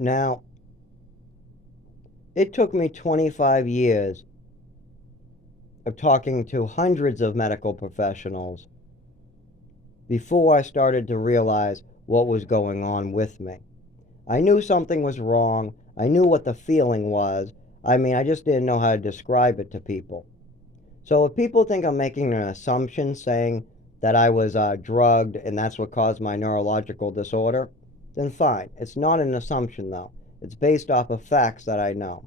Now, it took me 25 years of talking to hundreds of medical professionals before I started to realize what was going on with me. I knew something was wrong. I knew what the feeling was. I just didn't know how to describe it to people. So if people think I'm making an assumption saying that I was drugged and that's what caused my neurological disorder, then fine. It's not an assumption though. It's based off of facts that I know.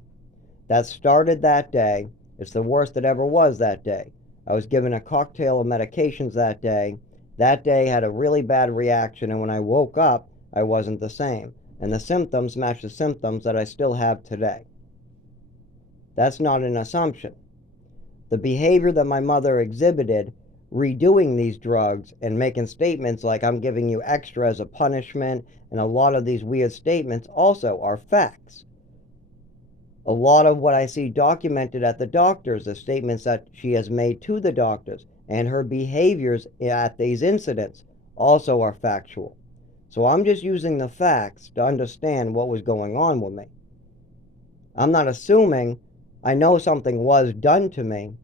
That started that day. It's the worst it ever was that day. I was given a cocktail of medications that day. That day had a really bad reaction, and when I woke up, I wasn't the same. And the symptoms matched the symptoms that I still have today. That's not an assumption. The behavior that my mother exhibited redoing these drugs and making statements like I'm giving you extra as a punishment and a lot of these weird statements also are facts. A lot of what I see documented at the doctors, the statements that she has made to the doctors, and her behaviors at these incidents also are factual. So I'm just using the facts to understand what was going on with me. I'm not assuming. I know something was done to me.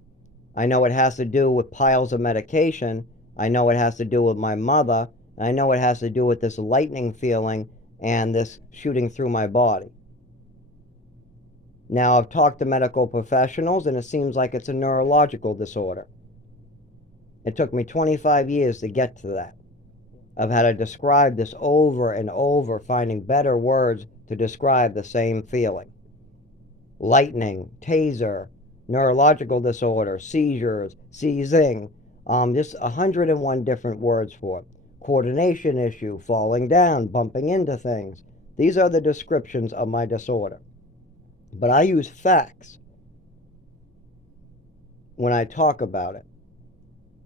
I know it has to do with piles of medication. I know it has to do with my mother. I know it has to do with this lightning feeling and this shooting through my body. Now, I've talked to medical professionals, and it seems like it's a neurological disorder. It took me 25 years to get to that. I've had to describe this over and over, finding better words to describe the same feeling. Lightning, taser, neurological disorder, seizures, seizing, just 101 different words for it. Coordination issue, falling down, bumping into things. These are the descriptions of my disorder. But I use facts when I talk about it.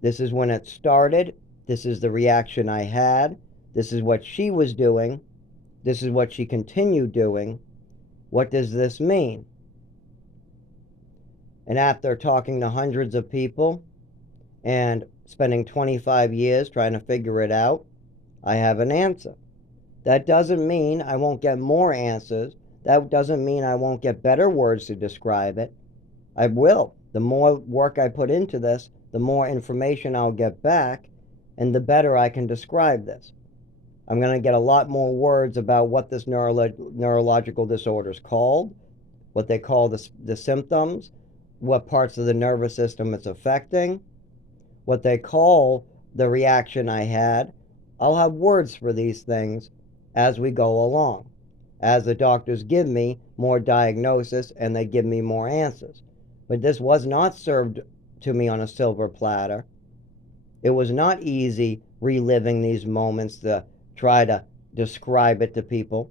This is when it started. This is the reaction I had. This is what she was doing. This is what she continued doing. What does this mean? And after talking to hundreds of people and spending 25 years trying to figure it out, I have an answer. That doesn't mean I won't get more answers. That doesn't mean I won't get better words to describe it. I will. The more work I put into this, the more information I'll get back, and the better I can describe this. I'm going to get a lot more words about what this neurological disorder is called, what they call the symptoms, what parts of the nervous system it's affecting, what they call the reaction I had. I'll have words for these things as we go along, as the doctors give me more diagnosis and they give me more answers. But this was not served to me on a silver platter. It was not easy reliving these moments to try to describe it to people.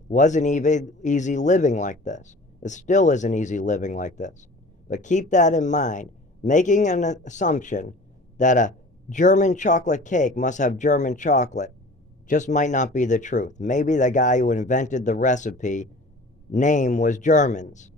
It wasn't even easy living like this. It still isn't easy living like this. But keep that in mind. Making an assumption that a German chocolate cake must have German chocolate just might not be the truth. Maybe the guy who invented the recipe name was Germans.